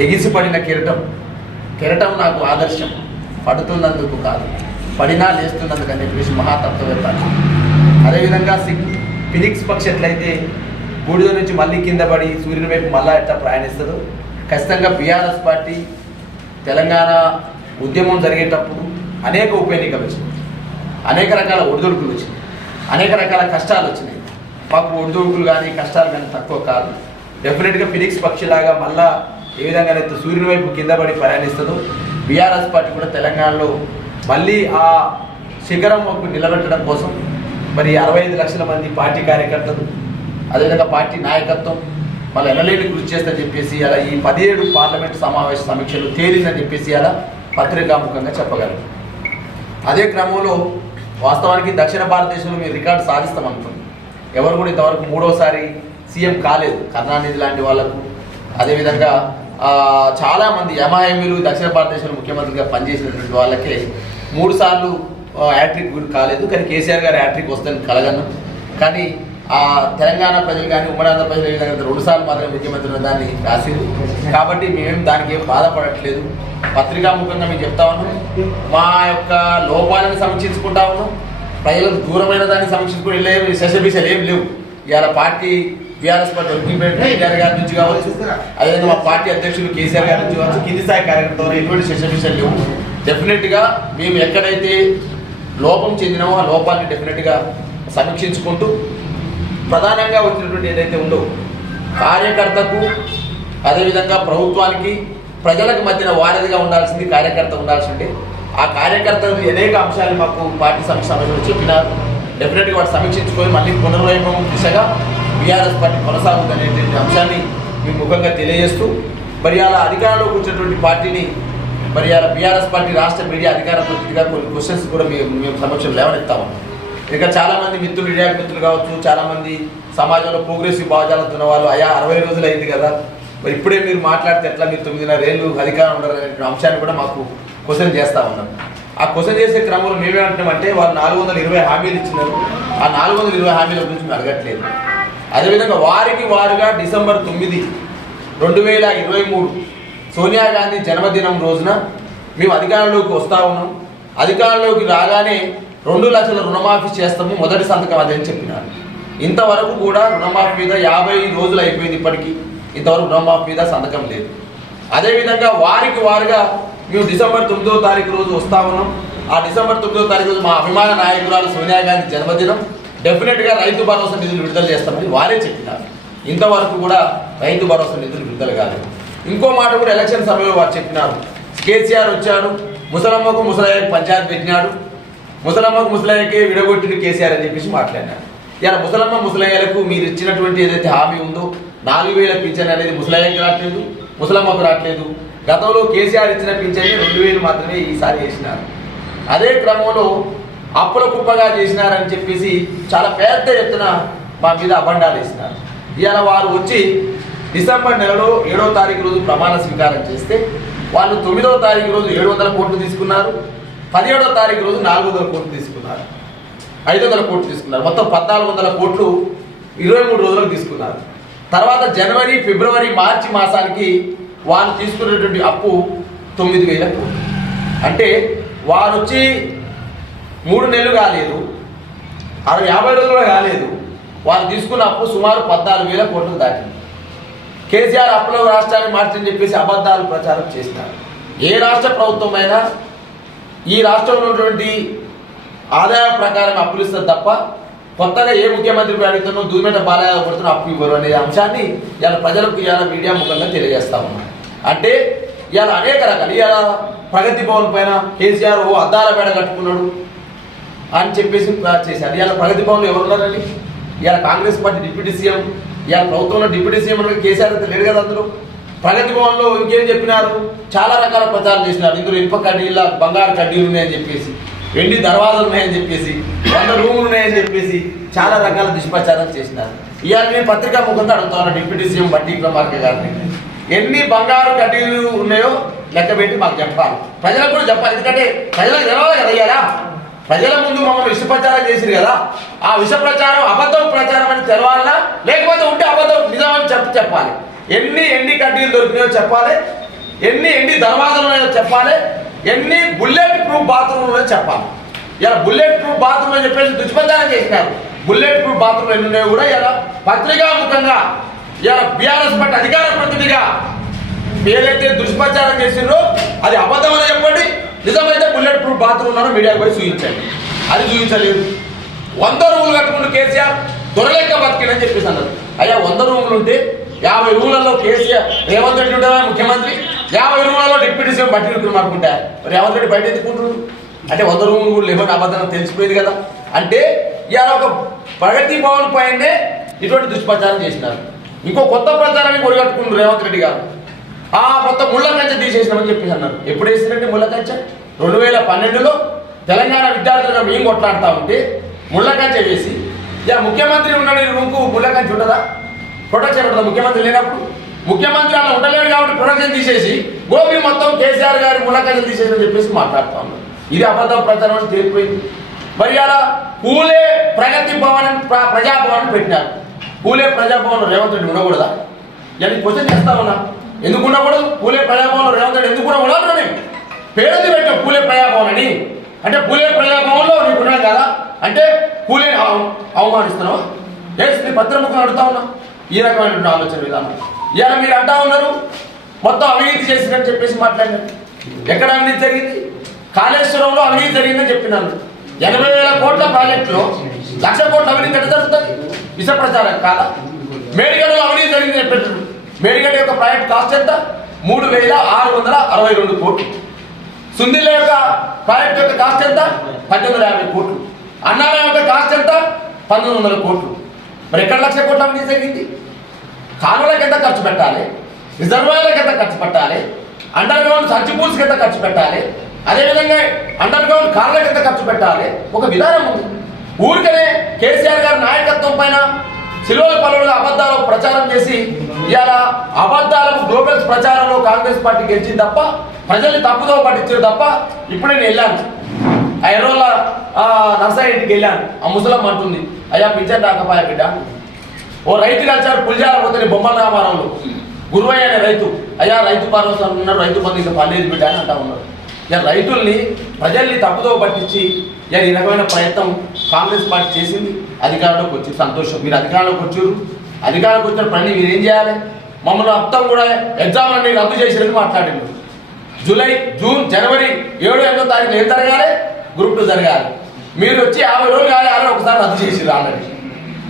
ఎగిసిపడిన కిరటం. కిరటం నాకు ఆదర్శం. పడుతున్నందుకు కాదు. పడినా లేస్తున్నందుకు అని చెప్పేసి మహాతత్వవేత్త అదేవిధంగా సిక్ ఫినిక్స్ పక్షి ఎట్లయితే బూడిద నుంచి మళ్ళీ కింద పడి సూర్యుని వైపు మళ్ళా ఎట్లా ప్రయాణిస్తుందో ఖచ్చితంగా బీఆర్ఎస్ పార్టీ తెలంగాణ ఉద్యమం జరిగేటప్పుడు అనేక ఉప ఎన్నికలు వచ్చినాయి. అనేక రకాల ఒడిదుడుకులు వచ్చినాయి. అనేక రకాల కష్టాలు వచ్చినాయి. మాకు ఒడిదుడుకులు కానీ కష్టాలు కానీ తక్కువ కాదు. డెఫినెట్గా ఫినిక్స్ పక్షిలాగా మళ్ళా ఏ విధంగా అయితే సూర్యుని వైపు కింద పడి ప్రయాణిస్తుందో బీఆర్ఎస్ పార్టీ కూడా తెలంగాణలో మళ్ళీ ఆ శిఖరం వైపు నిలబెట్టడం కోసం మరి అరవై ఐదు లక్షల మంది పార్టీ కార్యకర్తలు అదేవిధంగా పార్టీ నాయకత్వం మళ్ళీ ఎమ్మెల్యేని కృషి చేస్తా చెప్పేసి అలా ఈ పదిహేడు పార్లమెంట్ సమావేశ సమీక్షలు తేలిందని చెప్పేసి అలా పత్రికాముఖంగా చెప్పగలరు అదే క్రమంలో వాస్తవానికి దక్షిణ భారతదేశంలో మీరు రికార్డు సాధిస్తామనుకుంది ఎవరు కూడా ఇంతవరకు మూడోసారి సీఎం కాలేదు. కరుణానిధి లాంటి వాళ్ళకు. అదేవిధంగా చాలామంది చాలా ఎంఐఎంలు దక్షిణ భారతదేశంలో ముఖ్యమంత్రిగా పనిచేసినటువంటి వాళ్ళకే మూడు సార్లు యాట్రిక్ కూడా కాలేదు. కానీ కేసీఆర్ గారు యాట్రిక్ వస్తుందని కలగను. కానీ ఆ తెలంగాణ ప్రజలు కానీ ఉమ్మడి ఆంధ్ర ప్రజలు ఏ రెండుసార్లు మాత్రమే ముఖ్యమంత్రి దాన్ని రాసిరు. కాబట్టి మేము దానికి ఏం బాధపడట్లేదు. పత్రికాముఖంగా మేము చెప్తా ఉన్నాం. మా యొక్క లోపాలను సమీక్షించుకుంటా ఉన్నాం. ప్రజలకు దూరమైన దాన్ని సమీక్షించుకుని లేవు శశబిషలు ఏం లేవు. ఇవాళ పార్టీ టీఆర్ఎస్ పార్టీ ఉద్యమపేట కేటీఆర్ గారి నుంచి కావచ్చు. అదేవిధంగా మా పార్టీ అధ్యక్షులు కేసీఆర్ గారి నుంచి కావచ్చు కింది స్థాయి కార్యకర్తలు ఎటువంటి శశబిషలు లేవు. డెఫినెట్గా మేము ఎక్కడైతే లోపం చెందినామో ఆ లోపాన్ని డెఫినెట్గా సమీక్షించుకుంటూ ప్రధానంగా వచ్చినటువంటి ఏదైతే ఉందో కార్యకర్తకు అదేవిధంగా ప్రభుత్వానికి ప్రజలకు మధ్యన వారధిగా ఉండాల్సింది కార్యకర్త ఉండాల్సింది. ఆ కార్యకర్తలు అనేక అంశాలు మాకు పార్టీ సమీక్ష సమావేశంలో చెప్పినారు. డెఫినెట్గా వాటి సమీక్షించుకొని మళ్ళీ పునర్వైభవం దిశగా బీఆర్ఎస్ పార్టీ కొనసాగుతుందనేటువంటి అంశాన్ని మీ ముఖంగా తెలియజేస్తూ మరి అలా అధికారంలోకి వచ్చినటువంటి పార్టీని మరి అలా బీఆర్ఎస్ పార్టీ రాష్ట్ర మీడియా అధికార ప్రతినిధిగా కొన్ని క్వశ్చన్స్ కూడా మేము మేము సమక్షంలో లేవనెత్తాము ఇక చాలామంది మిత్రులు మీడియా మిత్రులు కావచ్చు చాలామంది సమాజంలో ప్రోగ్రెసివ్ భావజాలతో ఉన్న వాళ్ళు అయా అరవై రోజులు అయింది కదా. మరి ఇప్పుడే మీరు మాట్లాడితే ఎట్లా మీరు తొమ్మిదిన్నర ఏళ్ళు అధికారం ఉండరు అనేటువంటి అంశాన్ని కూడా మాకు క్వశ్చన్ చేస్తా ఉన్నాం. ఆ క్వశ్చన్ చేసే క్రమంలో మేమేమంటున్నామంటే వాళ్ళు నాలుగు వందల ఇరవై హామీలు ఇచ్చినారు. ఆ నాలుగు వందల ఇరవై హామీల గురించి మేము అడగట్లేదు. అదేవిధంగా వారికి వారుగా డిసెంబర్ తొమ్మిది రెండు వేల ఇరవై మూడు సోనియా గాంధీ జన్మదినం రోజున మేము అధికారంలోకి వస్తా ఉన్నాం. అధికారంలోకి రాగానే రెండు లక్షల రుణమాఫీ చేస్తాము. మొదటి సంతకం అదని చెప్పినారు. ఇంతవరకు కూడా రుణమాఫీ మీద యాభై రోజులు అయిపోయింది ఇప్పటికీ. ఇంతవరకు రుణమాఫీ మీద సంతకం లేదు. అదేవిధంగా వారికి వారుగా మేము డిసెంబర్ తొమ్మిదో తారీఖు రోజు వస్తా ఉన్నాం. ఆ డిసెంబర్ తొమ్మిదో తారీఖు రోజు మా అభిమాన నాయకురాలు సోనియా గాంధీ జన్మదినం. డెఫినెట్గా రైతు భరోసా నిధులు విడుదల చేస్తామని వారే చెప్పినారు. ఇంతవరకు కూడా రైతు భరోసా నిధులు విడుదల కాలేదు. ఇంకో మాట కూడా ఎలక్షన్ సమయంలో వారు చెప్పినారు. కేసీఆర్ వచ్చాడు ముసలమ్మకు ముసలయ్యకి పంచాయతీ పెట్టినాడు ముసలమ్మకు ముసలయ్యకి విడగొట్టిన కేసీఆర్ అని చెప్పేసి మాట్లాడినారు. ఇలా ముసలమ్మ ముసలయ్యలకు మీరు ఇచ్చినటువంటి ఏదైతే హామీ ఉందో నాలుగు వేల పింఛన్ అనేది ముసలయ్యకి రావట్లేదు ముసలమ్మకు రావట్లేదు. గతంలో కేసీఆర్ ఇచ్చిన పింఛన్ రెండు వేలు మాత్రమే ఈసారి చేసినారు అదే క్రమంలో అప్పుల కుప్పగా చేసినారని చెప్పేసి చాలా పెద్ద ఎత్తున మా మీద అబండాలు వేసినారు. ఇవాళ వారు వచ్చి డిసెంబర్ నెలలో ఏడవ తారీఖు రోజు ప్రమాణ స్వీకారం చేస్తే వాళ్ళు తొమ్మిదవ తారీఖు రోజు ఏడు వందల కోట్లు తీసుకున్నారు పదిహేడవ తారీఖు రోజు నాలుగు వందల కోట్లు తీసుకున్నారు ఐదు వందల కోట్లు తీసుకున్నారు. మొత్తం పద్నాలుగు వందల కోట్లు ఇరవై మూడు రోజులకు తీసుకున్నారు. తర్వాత జనవరి ఫిబ్రవరి మార్చి మాసానికి వాళ్ళు తీసుకున్నటువంటి అప్పు తొమ్మిది వేల కోట్లు. అంటే వారు వచ్చి మూడు నెలలు కాలేదు. అరవై యాభై రోజులు కూడా కాలేదు. వాళ్ళు తీసుకున్న అప్పు సుమారు పద్నాలుగు వేల కోట్లు దాటింది. కేసీఆర్ అప్పులో రాష్ట్రాన్ని మార్చని చెప్పేసి అబద్ధాలు ప్రచారం చేసినారు ఏ రాష్ట్ర ప్రభుత్వం అయినా ఈ రాష్ట్రంలో ఉన్నటువంటి ఆదాయ ప్రకారం అప్పులు తప్ప కొత్తగా ఏ ముఖ్యమంత్రి అడుగుతున్నో దూమెట బాలయ్య పడుతున్న అప్పు ఇవ్వరు అనే అంశాన్ని ఇవాళ ప్రజలకు ఇవాళ మీడియా ముఖంగా తెలియజేస్తా ఉన్నాం. అంటే ఇవాళ అనేక రకాలు. ఇవాళ ప్రగతి భవన్ పైన కేసీఆర్ ఓ అద్దాల పేడ కట్టుకున్నాడు. అని చెప్పేసి చేశారు. ఇవాళ ప్రగతి భవన్లో ఎవరు ఉన్నారండి? ఇవాళ కాంగ్రెస్ పార్టీ డిప్యూటీ సీఎం ఇవాళ ప్రభుత్వంలో డిప్యూటీ సీఎం కేసీఆర్ అయితే లేరు కదా అందరూ. ప్రగతి భవన్లో ఇంకేం చెప్పినారు? చాలా రకాల ప్రచారం చేసినారు. ఇందులో ఇనుప కడ్డీల బంగారు కడ్డీలు ఉన్నాయని చెప్పేసి వెండి దర్వాజాలు ఉన్నాయని చెప్పేసి వంద రూములు ఉన్నాయని చెప్పేసి చాలా రకాల దుష్ప్రచారం చేసినారు. ఇవాళ నేను పత్రికా ముఖంగా అడుగుతాను డిప్యూటీ సీఎం బట్టి విక్రమార్క గారిని. ఎన్ని బంగారు కడ్డీలు ఉన్నాయో లెక్క పెట్టి మాకు చెప్పాలి. ప్రజలకు కూడా చెప్పాలి. ఎందుకంటే ప్రజలకు తెలవాలి కదా ప్రజల ముందు మమ్మల్ని విష ప్రచారం చేసిరు కదా. ఆ విష ప్రచారం అబద్ధం ప్రచారం అని తెలవాలా లేకపోతే ఉంటే అబద్ధం నిజం అని చెప్పి చెప్పాలి. ఎన్ని ఎన్ని కడ్డీలు దొరికినాయో చెప్పాలి. ఎన్ని ఎన్ని దర్వాజాలు ఉన్నాయో చెప్పాలి. ఎన్ని బుల్లెట్ ప్రూఫ్ బాత్రూమ్లు ఉన్నాయో చెప్పాలి. ఇలా బుల్లెట్ ప్రూఫ్ బాత్రూమ్ అని చెప్పేసి దుష్ప్రచారం చేసినారు. బుల్లెట్ ప్రూఫ్ బాత్రూమ్ ఎన్ని ఉన్నాయో కూడా ఇలా పత్రికాముఖంగా ఇలా బీఆర్ఎస్ పార్టీ అధికార ప్రతినిధిగా ఏదైతే దుష్ప్రచారం చేసిండ్రో అది అబద్ధమని చెప్పండి. నిజమైతే బుల్లెట్ ప్రూఫ్ బాత్రూమ్ ఉన్నారో మీడియాకు పోయి చూపించండి. అది చూపించలేదు. వంద రూములు కట్టుకుంటూ కేసీఆర్ దొరలేక బతికిడని చెప్పేసి అన్నారు. అయ్యా వంద రూములు ఉంటే యాభై రూములలో కేసీఆర్ రేవంత్ రెడ్డి ఉంటారా ముఖ్యమంత్రి? యాభై రూములలో డిప్యూటీ సీఎం బట్టి విక్రమ్ అనుకుంటా రేవంత్ రెడ్డి బయట ఎత్తుకుంటున్నారు అంటే వంద రూములు కూడా లేవని అబద్ధం తెలిసిపోయేది కదా. అంటే ఇవాళ ఒక ప్రగతి భవన్ పైనే ఇటువంటి దుష్ప్రచారం చేసినారు. ఇంకో కొత్త ప్రచారాన్ని కొడిగట్టుకున్నారు రేవంత్ రెడ్డి గారు. ఆ కొత్త ముళ్ళ కంచె తీసేసినామని చెప్పేసి అన్నారు. ఎప్పుడు వేసినట్టు ముళ్ళ కంచె రెండు వేల పన్నెండులో తెలంగాణ విద్యార్థులుగా మేము కొట్లాడుతూ ఉంటే ముళ్ళ కంచె వేసి ఇక ముఖ్యమంత్రి ఉన్నాడు రూమ్కు ముళ్ళ కంచె ఉంటుందా ప్రొటెక్షన్ ఉంటుందా ముఖ్యమంత్రి లేనప్పుడు? ముఖ్యమంత్రి అలా ఉండలేడు కాబట్టి ప్రొటెక్షన్ తీసేసి గోపి మొత్తం కేసీఆర్ గారి ముళ్ళ కంచె తీసేసి అని చెప్పేసి మాట్లాడుతూ ఉన్నారు. ఇది అబద్ధం ప్రచారం అని తేలిపోయింది. మరి అలా పూలే ప్రగతి భవన్ ప్ర- ప్రజాభవన్ పెట్టినారు. పూలే ప్రజాభవన్ రేవంత్ రెడ్డి ఉండకూడదా? ఇవన్నీ క్వశ్చన్ చేస్తా ఉన్నా. ఎందుకు ఉండకూడదు పూలే ప్రజాభవన్ రేవంత్ రెడ్డి ఎందుకు ఉండకూడదు నేను పేరుది పెట్టాం పూలే ప్రజాభవన్ అని. అంటే పూలే ప్రజాభవన్లో నీకు కదా. అంటే పూలే అవ- అవమానిస్తున్నావా? ఏ నీ పత్రముఖం అడుగుతా ఉన్నా? ఈ రకమైనటువంటి ఆలోచన విధానం. ఇవాళ మీరు అంటా ఉన్నారు మొత్తం అవినీతి చేసిందని చెప్పేసి మాట్లాడినారు. ఎక్కడ అవినీతి జరిగింది? కాళేశ్వరంలో అవినీతి జరిగిందని చెప్పినాను ఎనభై వేల కోట్ల ప్రాజెక్టులో లక్ష కోట్ల అవినీతి ఎక్కడ జరుగుతుంది? విష ప్రచారం కాదా? మేడిగడలో అవినీతి జరిగింది చెప్పేటప్పుడు మేడిగడ్డ యొక్క ప్రాజెక్ట్ కాస్ట్ ఎంత? మూడు వేల ఆరు వందల అరవై రెండు కోట్లు. సుందిల్ల యొక్క ప్రాజెక్ట్ యొక్క కాస్ట్ ఎంత? పద్దెనిమిది వందల యాభై కోట్లు. అన్నారం యొక్క కాస్ట్ ఎంత? పంతొమ్మిది వందల కోట్లు. మరి ఎక్కడ లక్ష కోట్ల అవినీతి జరిగింది కాలువలకు ఎంత ఖర్చు పెట్టాలి? రిజర్వాయర్లకు ఎంత ఖర్చు పెట్టాలి? అండర్ గ్రౌండ్ సర్చ్ పూల్స్కి ఎంత ఖర్చు పెట్టాలి? అదేవిధంగా అండర్ గ్రౌండ్ కార్లకు ఎంత ఖర్చు పెట్టాలి? ఒక విధానం ఉంది. ఊరికనే కేసీఆర్ గారి నాయకత్వం పైన సిల్వల పనుల అబద్ధాలు ప్రచారం చేసి ఇలా అబద్ధాలకు గ్లోబల్ ప్రచారంలో కాంగ్రెస్ పార్టీ గెలిచింది తప్ప ప్రజల్ని తప్పుదో పట్టించారు తప్ప ఇప్పుడే నేను వెళ్ళాను. ఆ ఎర్రోళ్ళ నర్సయ్య ఇంటికి వెళ్ళాను. ఆ ముసలం అంటుంది అయ్యా పింఛన్ రాకపాయ బిడ్డ? ఓ రైతు కలిసారు పులిజాల పోతే బొమ్మల వ్యాపారంలో. గురువయ్య అనే రైతు అయ్యా రైతు భరోసా ఉన్నారు రైతు బంధు ఇంకా పర్లేదు బిడ్డ అని అంటా ఉన్నాడు. ఇక రైతుల్ని ప్రజల్ని తప్పుదో పట్టించి ఇక ఈ రకమైన ప్రయత్నం కాంగ్రెస్ పార్టీ చేసింది అధికారంలోకి వచ్చి సంతోషం. మీరు అధికారంలోకి వచ్చారు. అధికారంలోకి వచ్చిన పని మీరు ఏం చేయాలి? మమ్మల్ని మొత్తం కూడా ఎగ్జామ్ అన్ని రద్దు చేసినట్టు మాట్లాడిండు. జూలై జూన్ జనవరి ఏడు ఎనిమిదో తారీఖు ఏం జరగాలి? గ్రూప్ టూ జరగాలి. మీరు వచ్చి యాభై రోజులు కావాలి ఆల్రెడీ ఒకసారి రద్దు చేసిరు ఆల్రెడీ.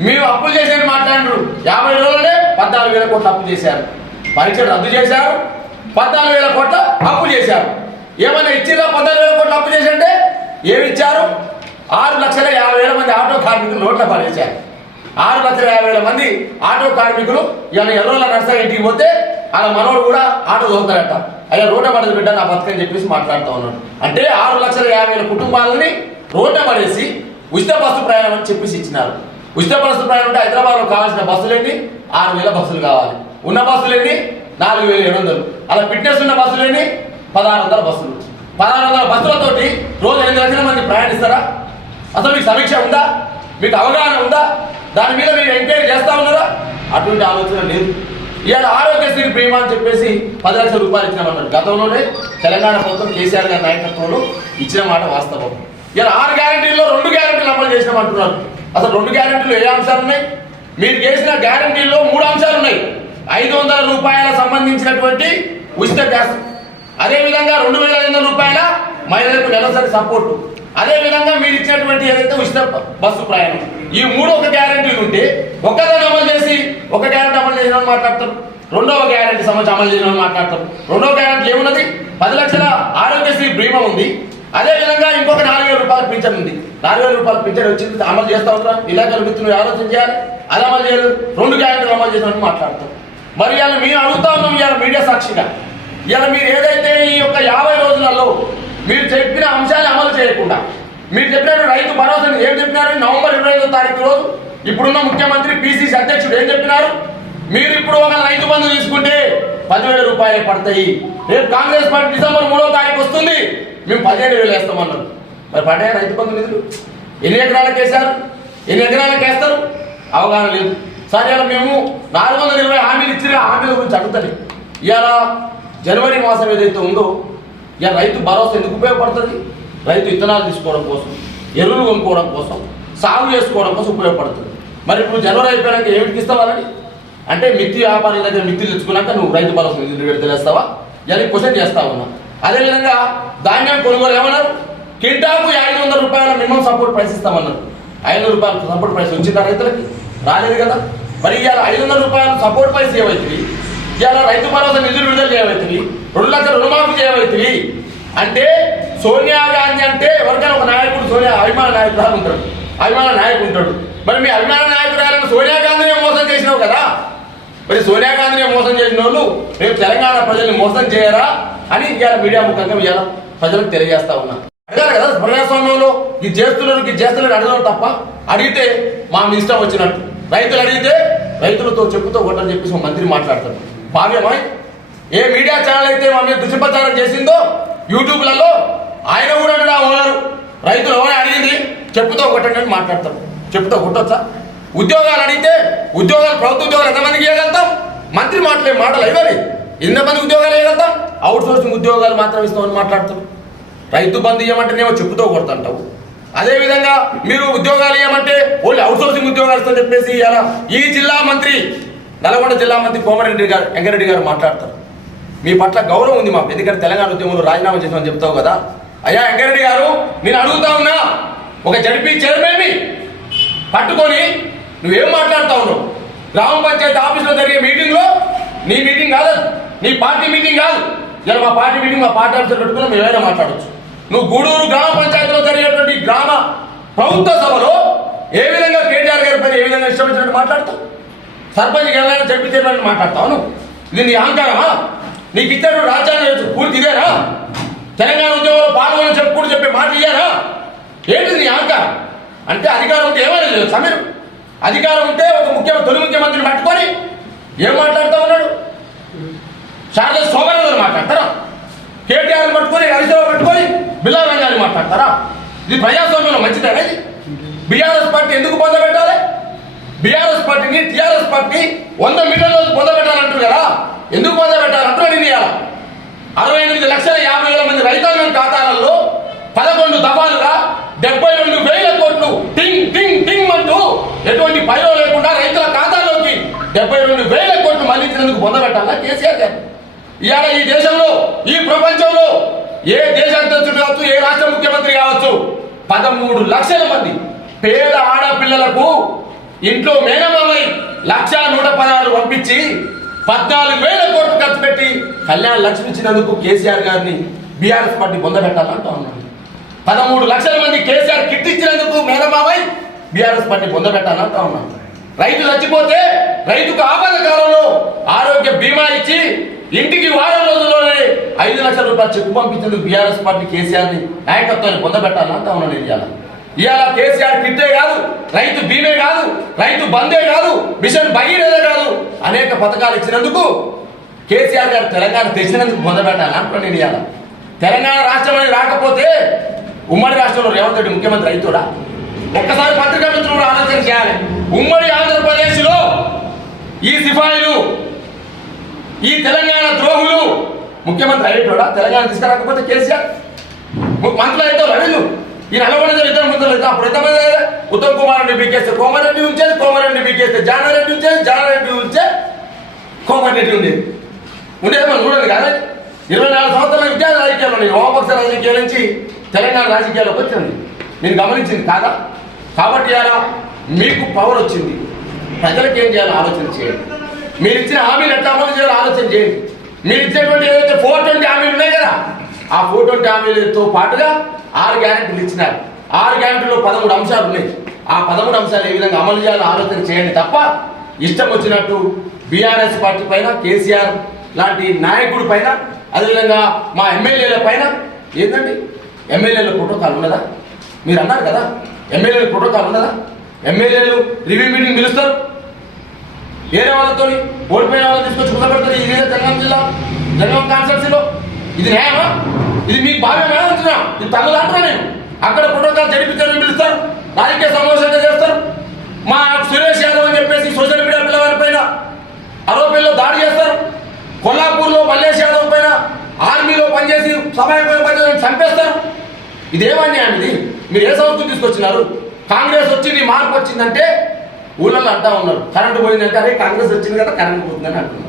మీరు అప్పులు చేసేది మాట్లాడరు యాభై రోజులనే పద్నాలుగు వేల కోట్లు అప్పు చేశారు. పరీక్షలు రద్దు చేశారు. పద్నాలుగు వేల కోట్ల అప్పు చేశారు. ఏమైనా ఇచ్చిరా పద్నాలుగు వేల కోట్ల అప్పు చేసంటే ఏమి ఇచ్చారు? ఆరు లక్షల యాభై వేల మంది ఆటో కార్మికులు నోట్ల పడేశారు ఆరు లక్షల యాభై వేల మంది ఆటో కార్మికులు ఇవాళ ఎర్రోళ్ళ నర్సరీ ఇంటికి పోతే అలా మనోడు కూడా ఆటో దొరుకుతాడట అయ్యా రోడ్డ పడదు బిడ్డ నా బతుకని చెప్పేసి మాట్లాడుతూ ఉన్నాడు. అంటే ఆరు లక్షల యాభై వేల కుటుంబాలని రోడ్డ పడేసి ఉచిత బస్సు ప్రయాణం అని చెప్పేసి ఇచ్చినారు. ఉచిత బస్సు ప్రయాణం అంటే హైదరాబాద్లో కావాల్సిన బస్సులు ఎన్ని? ఆరు వేల బస్సులు కావాలి. ఉన్న బస్సులు ఎన్ని? నాలుగు వేల ఏడు వందలు. అలా ఫిట్నెస్ ఉన్న బస్సులు ఎన్ని? పదహారు వందల బస్సులు. పదహారు వందల బస్సులతోటి రోజు ఎనిమిది లక్షల మంది ప్రయాణిస్తారా? అసలు మీకు సమీక్ష ఉందా? మీకు అవగాహన ఉందా? దాని మీద మీరు ఎంక్వైరీ చేస్తా ఉన్నారా? అటువంటి ఆలోచన లేదు. ఇవాళ ఆరోగ్యశ్రీ బీమా అని చెప్పేసి పది లక్షల రూపాయలు ఇచ్చినామన్నారు గతంలోనే తెలంగాణ ప్రభుత్వం కేసీఆర్ గారి నాయకత్వంలో ఇచ్చిన మాట వాస్తవం. ఇలా ఆరు గ్యారంటీల్లో రెండు గ్యారంటీలు అమలు చేసినామంటున్నారు. అసలు రెండు గ్యారంటీలు ఏ అంశాలు ఉన్నాయి? మీరు చేసిన గ్యారంటీల్లో మూడు అంశాలు ఉన్నాయి. ఐదు వందల రూపాయల సంబంధించినటువంటి ఉచిత గ్యాస్. అదే విధంగా రెండు వేల ఐదు వందల రూపాయల మహిళలకు నెలసరి సపోర్టు. అదే విధంగా మీరు ఇచ్చినటువంటి ఏదైతే ఉచిత బస్సు ప్రయాణం ఈ మూడు ఒక గ్యారంటీలు ఉంటే ఒకదాన్ని అమలు చేసి ఒక గ్యారంటీ అమలు చేసిన మాట్లాడతారు. రెండవ గ్యారంటీ సంబంధించి అమలు చేసిన మాట్లాడతారు. రెండవ గ్యారంటీ ఏమున్నది? పది లక్షల ఆరోగ్యశ్రీ బీమా ఉంది. అదే విధంగా ఇంకొక నాలుగు వేల రూపాయలు పింఛన్ ఉంది. నాలుగు వేల రూపాయలు పింఛన్ వచ్చింది అమలు చేస్తా ఉంటారా ఇలా మిత్రులు ఆలోచన చేయాలి. అది అమలు చేయాలి రెండు గ్యారెంటీలు అమలు చేసినట్టు మాట్లాడతారు. మరి ఇవాళ మేము అడుగుతా ఉన్నాం ఇవాళ మీడియా సాక్షిగా. ఇవాళ మీరు ఏదైతే ఈ యొక్క యాభై రోజులలో మీరు చెప్పిన అంశాన్ని అమలు చేయకుండా. మీరు చెప్పినారు రైతు భరోసా ఏం చెప్పినారు? నవంబర్ ఇరవై ఐదో తారీఖు రోజు ఇప్పుడున్న ముఖ్యమంత్రి పిసిసి అధ్యక్షుడు ఏం చెప్పినారు? మీరు ఇప్పుడు ఒక రైతు బంధు తీసుకుంటే పదివేల రూపాయలు పడతాయి. రేపు కాంగ్రెస్ పార్టీ డిసెంబర్ మూడో తారీఖు వస్తుంది. మేము పదిహేడు వేలు వేస్తామన్నారు మరి పడ్డాయా రైతు బంధు నిధులు? ఎన్ని ఎకరాలకు వేశారు? ఎన్ని ఎకరాలకు వేస్తారు? అవగాహన లేదు. సరే ఇలా మేము నాలుగు వందల ఇరవై హామీలు ఇచ్చిన హామీల గురించి అడుగుతాను. ఇవాళ జనవరి మాసం ఏదైతే ఉందో ఇక రైతు భరోసా ఎందుకు ఉపయోగపడుతుంది? రైతు విత్తనాలు తీసుకోవడం కోసం ఎరువులు కొనుక్కోవడం కోసం సాగు చేసుకోవడం కోసం ఉపయోగపడుతుంది. మరి ఇప్పుడు జనవరి అయిపోయాక ఏమిటికి ఇస్తావాలని అంటే మిత్తి వ్యాపారి దగ్గర మిత్తి తెచ్చుకున్నాక నువ్వు రైతు భరోసా నిధులు విడుదలేస్తావా ఇవన్నీ క్వశ్చన్ చేస్తా ఉన్నా. అదేవిధంగా ధాన్యం కొనుగోలు ఏమన్నారు? కింటాకు ఐదు వందల రూపాయల మినిమం సపోర్ట్ ప్రైస్ ఇస్తామన్నారు. ఐదు రూపాయల సపోర్ట్ ప్రైస్ వచ్చిందా రైతులకి? రాలేదు కదా. మరి ఇవాళ ఐదు వందల రూపాయల సపోర్ట్ ప్రైస్ ఏమవుతుంది ఇవాళ రైతు భరోసా నిధులు విడుదల చేయవైతుంది రెండు లక్షల రుణమాఫీ చేయవైతుంది అంటే సోనియా గాంధీ అంటే ఎవరికైనా ఒక నాయకుడు సోనియా అభిమాన నాయకురాలు ఉంటాడు. అభిమాన నాయకుడు ఉంటాడు. మరి మీ అభిమాన నాయకురాలను సోనియా గాంధీనే మోసం చేసినావు కదా? మరి సోనియా గాంధీనే మోసం చేసిన వాళ్ళు రేపు తెలంగాణ ప్రజల్ని మోసం చేయరా అని ఇవాళ మీడియా ముఖంగా ఇవాళ ప్రజలకు తెలియజేస్తా ఉన్నా. అడగాలి కదా ప్రజాస్వామ్యంలో ఇది చేస్తున్నారు ఇది చేస్తున్నారు అడగడం తప్ప అడిగితే మా ఇష్టం వచ్చినట్టు. రైతులు అడిగితే రైతులతో చెప్పుతో కొట్టని చెప్పేసి మంత్రి మాట్లాడతారు భావ్యమై? ఏ మీడియా ఛానల్ అయితే మా మీద దుష్ప్రచారం చేసిందో యూట్యూబ్లలో ఆయన కూడా అంటాడు ఆ ఓనరు రైతులు ఎవరు అడిగింది? చెప్పుతో కొట్టండి అని మాట్లాడతారు చెప్పుతో కొట్టొచ్చా? ఉద్యోగాలు అడిగితే ఉద్యోగాలు ప్రభుత్వ ఉద్యోగాలు ఎంతమందికి ఇవ్వగలుగుతాం? మంత్రి మాట్లాడే మాటలు ఇవ్వాలి ఎంతమంది ఉద్యోగాలు ఇవ్వగలుగుతాం? అవుట్ సోర్సింగ్ ఉద్యోగాలు మాత్రం ఇస్తామని మాట్లాడతాం రైతు బంధు ఇవ్వమంటేనేమో చెప్పుతో కొడతాంటావు. అదేవిధంగా మీరు ఉద్యోగాలు ఇవ్వమంటే ఓన్లీ అవుట్ సోర్సింగ్ ఉద్యోగాలు ఇస్తామని చెప్పేసి ఇలా ఈ జిల్లా మంత్రి నల్గొండ జిల్లా మంత్రి కోమరెడ్డి గారు వెంకరెడ్డి గారు మాట్లాడతారు. మీ పట్ల గౌరవం ఉంది మాకు. ఎందుకంటే తెలంగాణ ఉద్యమంలో రాజీనామా చేసామని చెప్తావు కదా. అయ్యా వెంకరెడ్డి గారు నేను అడుగుతా ఉన్నా ఒక జడ్పీ చైర్మన్ పట్టుకొని నువ్వేం మాట్లాడుతా ఉన్నావు? గ్రామ పంచాయతీ ఆఫీసులో జరిగే మీటింగ్లో నీ మీటింగ్ కాదు నీ పార్టీ మీటింగ్ కాదు. ఇలా మా పార్టీ మీటింగ్ మా పార్టీ ఆఫీసర్ పెట్టుకుని మేము ఏమైనా మాట్లాడచ్చు? నువ్వు గూడూరు గ్రామ పంచాయతీలో జరిగేటువంటి గ్రామ ప్రభుత్వ సభలో ఏ విధంగా కేటీఆర్ గారి పని ఏ విధంగా ఇష్టం మాట్లాడతావు మాట్లాడుతావు? సర్పంచ్ ఏమైనా జడ్పీ చైర్మన్ మాట్లాడతావు ఇది నీ అహంకారమా? నీకు ఇచ్చాడు రాజ్యాంగం పూర్తి ఇదేనా? తెలంగాణ ఉద్యోగంలో పాల్గొని చెప్పుకుంటూ చెప్పే మాట ఇయ్యారా? ఏంటి నీ అహంకారం? అంటే అధికారం ఉంటే ఏమైనా లేదు సమీర్. అధికారం ఉంటే ఒక ముఖ్య తొలి ముఖ్యమంత్రిని పట్టుకొని ఏం మాట్లాడుతూ ఉన్నాడు? శారద సోమరాజు మాట్లాడతారా? కేటీఆర్ పట్టుకొని హరిశరావు పట్టుకొని బిల్లా రంగాన్ని మాట్లాడతారా? ఇది ప్రజాస్వామ్యంలో మంచిదేనా ఇది? బీఆర్ఎస్ పార్టీ ఎందుకు పొందబెట్టాలి? బీఆర్ఎస్ పార్టీని టీఆర్ఎస్ పార్టీ వంద మీటర్ల పొందబెట్టాలంటారు కదా ఎందుకు పొందబెట్టాలంటారు నేను అరవై ఎనిమిది లక్షల యాభై వేల మంది రైతాంగం ఖాతాలలో పదకొండు దఫాలుగా డెబ్బై రెండు వేల కోట్లు టింగ్ టింగ్ టింగ్ అంటూ ఎటువంటి పైరో లేకుండా రైతుల ఖాతాలోకి డెబ్బై రెండు వేల కోట్లు మళ్ళించినందుకు పొందబెట్టాలా కేసీఆర్ గారు. ఇవాళ ఈ దేశంలో ఈ ప్రపంచంలో ఏ దేశ అధ్యక్షుడు కావచ్చు ఏ రాష్ట్ర ముఖ్యమంత్రి కావచ్చు పదమూడు లక్షల మంది పేద ఆడపిల్లలకు ఇంట్లో మేనమామై లక్ష నూట పదహారు పంపించి పద్నాలుగు వేల కోట్లు ఖర్చు పెట్టి కళ్యాణ లక్ష్మి ఇచ్చినందుకు కేసీఆర్ గారిని బీఆర్ఎస్ పార్టీ పొందబెట్టాలంటూ ఉన్నాను పదమూడు లక్షల మంది కేసీఆర్ కిట్ ఇచ్చినందుకు మేనమామై బీఆర్ఎస్ పార్టీ పొందబెట్టాలంటూ ఉన్నాను రైతు చచ్చిపోతే రైతుకు ఆపద కాలంలో ఆరోగ్య బీమా ఇచ్చి ఇంటికి వారం రోజుల్లోనే ఐదు లక్షల రూపాయలు చెక్కు పంపించేందుకు బీఆర్ఎస్ పార్టీ కేసీఆర్ని నాయకత్వాన్ని పొందబెట్టాలంటూ ఉన్నాను ఇవాళ. ఇవాళ కేసీఆర్ కిట్టే కాదు రైతు బీమే కాదు రైతు బందే కాదు మిషన్ భగీరథ కాదు అనేక పథకాలు ఇచ్చినందుకు కేసీఆర్ గారు తెలంగాణ తెచ్చినందుకు పొందబెట్టాలి అంటున్నాను నేను ఇవాళ. తెలంగాణ రాష్ట్రం అనేది రాకపోతే ఉమ్మడి రాష్ట్రంలో రేవంత్ రెడ్డి ముఖ్యమంత్రి రైతుడా ఒక్కసారి పత్రికా మిత్రులు కూడా ఆలోచన చేయాలి. ఉమ్మడి ఆంధ్రప్రదేశ్లో ఈ సిపాయిలు ఈ తెలంగాణ ద్రోహులు ముఖ్యమంత్రి అయ్యేటోడా తెలంగాణ తీసుకురాకపోతే కేసీఆర్ మంత్రులు అయితే రవీలు ఈ నల్గొండ ఇద్దరు ముద్దలు అయితే అప్పుడు ఎంతమంది అయ్యారు? ఉత్తమ్ కుమార్ రెడ్డి బీకేస్తే కోమారెడ్డి ఉంచేది కోమారెడ్డి బీకేస్తే జానారెడ్డి ఉంచేది జానారెడ్డి ఉంచే కోమారెడ్డి ఉండేది. ఉండేది మనం చూడండి కదా ఇరవై నాలుగు సంవత్సరాల విద్యా రాజకీయాలు ఉన్నాయి వామపక్ష రాజకీయాల నుంచి తెలంగాణ రాజకీయాల్లోకి వచ్చింది. నేను గమనించింది కాదా? కాబట్టి అలా మీకు పవర్ వచ్చింది. ప్రజలకు ఏం చేయాలో ఆలోచన చేయండి. మీరు ఇచ్చిన హామీలు ఎట్లా అమలు చేయాలో ఆలోచన చేయండి. మీరు ఇచ్చేటువంటి ఏదైతే ఫోర్ ట్వంటీ హామీలు ఉన్నాయి కదా ఆ ఫోటో టామీలతో పాటుగా ఆరు గ్యారెంటీలు ఇచ్చినారు. ఆరు గ్యారెంటీలో పదమూడు అంశాలు ఉన్నాయి. ఆ పదమూడు అంశాలు ఏ విధంగా అమలు చేయాలో ఆలోచన చేయండి తప్ప ఇష్టం వచ్చినట్టు బీఆర్ఎస్ పార్టీ పైన కేసీఆర్ లాంటి నాయకుడి పైన అదేవిధంగా మా ఎమ్మెల్యేల పైన ఏంటండి ఎమ్మెల్యేల ప్రోటోకాల్ ఉన్నదా? మీరు అన్నారు కదా ఎమ్మెల్యేల ప్రోటోకాల్ ఉన్నదా? ఎమ్మెల్యేలు రివ్యూ మీటింగ్ పిలుస్తారు. వేరే వాళ్ళతో ఓడిపోయిన వాళ్ళని తీసుకొచ్చి కూర్చోబెడతారు ఈ ఇదే జనగాం జిల్లా జనగాం కాన్స్టిట్యూన్సీలో. ఇది న్యాయమా? ఇది మీకు బాగా అంటున్నా. ఇది తమిళ అంటున్నా నేను. అక్కడ ప్రోటోకాల్ జరిపించాలని పిలుస్తారు. రాజకీయ సమావేశంగా చేస్తారు. మా సురేష్ యాదవ్ అని చెప్పేసి సోషల్ మీడియా పిల్లవారి పైన ఆరోపణలో దాడి చేస్తారు. కొల్లాపూర్లో మల్లేష్ యాదవ్ పైన ఆర్మీలో పనిచేసి సమయంలో పనిచేసి చంపేస్తారు. ఇదేమన్యాయం ఇది? మీరు ఏ సంస్థ తీసుకొచ్చినారు? కాంగ్రెస్ వచ్చింది మార్పు వచ్చిందంటే ఊళ్ళల్లో అంటా ఉన్నారు. కరెంటు పోయిందంటే అరే కాంగ్రెస్ వచ్చింది కదా కరెంటు పోతుందని అంటున్నారు.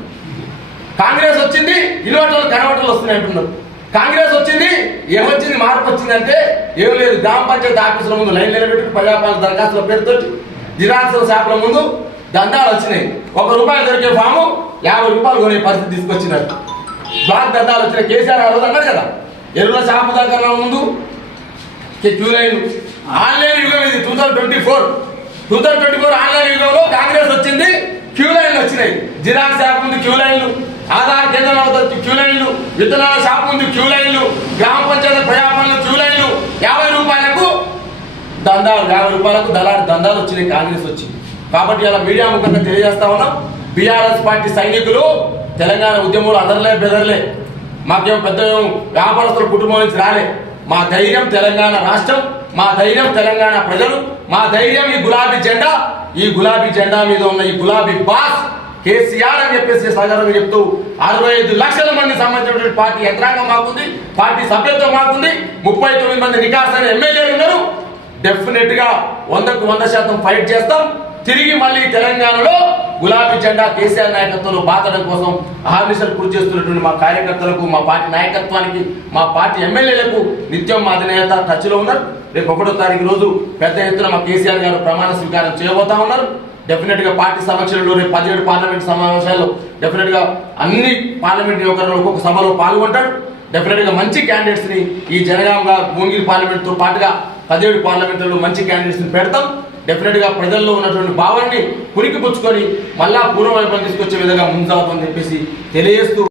కాంగ్రెస్ వచ్చింది ఇన్వర్టర్లు కనవటలు వస్తున్నాయి అంటున్నారు. కాంగ్రెస్ వచ్చింది ఏమొచ్చింది మార్పు వచ్చిందంటే ఏం లేదు గ్రామ పంచాయతీ ఆఫీసుల ముందు లైన్ నిలబెట్టి ప్రజాపాలన దరఖాస్తుల పేరుతో జిరాక్సుల షాపుల ముందు దందాలు వచ్చినాయి. ఒక రూపాయలు దొరికే ఫాము యాభై రూపాయలు కొనే పరిస్థితి తీసుకొచ్చినారు. బ్లాక్ దందాలు వచ్చినాయి కేసీఆర్ ఆ రోజు అన్నారు కదా ఎరువుల షాపు దగ్గర ముందు క్యూ లైన్ ఆన్లైన్ యుగం ఇది two thousand twenty four. Two thousand twenty four online యుగంలో కాంగ్రెస్ వచ్చింది క్యూ లైన్లు వచ్చినాయి. జిరాక్స్ షాప్ ముందు క్యూ లైన్లు ఆధార్ కేంద్రం వద్ద క్యూ లైన్లు విత్తనాల షాప్ ముందు క్యూ లైన్లు గ్రామ పంచాయతీ ప్రజాపాలన క్యూ లైన్లు యాభై రూపాయలకు దందాలు యాభై రూపాయలకు దళారి దందాలు వచ్చినాయి కాంగ్రెస్ వచ్చింది. కాబట్టి ఇలా మీడియా ముఖంగా తెలియజేస్తా ఉన్నాం బీఆర్ఎస్ పార్టీ సైనికులు తెలంగాణ ఉద్యమంలో అదర్లే బెదర్లే. మాకేం పెద్ద వ్యాపారస్తుల కుటుంబం నుంచి రాలే. మా ధైర్యం తెలంగాణ రాష్ట్రం మా ధైర్యం తెలంగాణ ప్రజలు మా ధైర్యం ఈ గులాబీ జెండా ఈ గులాబీ జెండా మీద ఉన్న ఈ గులాబీ బాస్ కేసీఆర్ అని చెప్పేసి సాధారణంగా చెప్తూ అరవై ఐదు లక్షల మంది సంబంధించినటువంటి పార్టీ యంత్రాంగం మాకుంది పార్టీ సభ్యత్వం మాకుంది ముప్పై తొమ్మిది మంది నికాసైన ఎమ్మెల్యేలు ఉన్నారు. డెఫినెట్గా వందకు వంద శాతం ఫైట్ చేస్తాం. తిరిగి మళ్ళీ తెలంగాణలో గులాబీ జెండా కేసీఆర్ నాయకత్వంలో బాధడం కోసం అహర్నిశలు కృషి చేస్తున్నటువంటి మా కార్యకర్తలకు మా పార్టీ నాయకత్వానికి మా పార్టీ ఎమ్మెల్యేలకు నిత్యం మా అధినేత టచ్లో ఉన్నారు. రేపు ఒకటో తారీఖు రోజు పెద్ద ఎత్తున మా కేసీఆర్ గారు ప్రమాణ స్వీకారం చేయబోతా ఉన్నారు. డెఫినెట్గా పార్టీ సమక్షంలో రేపు పదిహేడు పార్లమెంట్ సమావేశాల్లో డెఫినెట్గా అన్ని పార్లమెంట్ నియోజకవర్గంలో ఒక్కొక్క సభలో పాల్గొంటాడు. డెఫినెట్గా మంచి క్యాండిడేట్స్ని ఈ జనగాంగా భువనగిరి పార్లమెంట్తో పాటుగా పదిహేడు పార్లమెంట్లో మంచి క్యాండిడేట్స్ని పెడతాం. డెఫినెట్గా ప్రజల్లో ఉన్నటువంటి భావాన్ని పురికి పుచ్చుకొని మళ్ళా పూర్వ వైపు తీసుకొచ్చే విధంగా ముందుసాగుతుందని చెప్పేసి తెలియజేస్తూ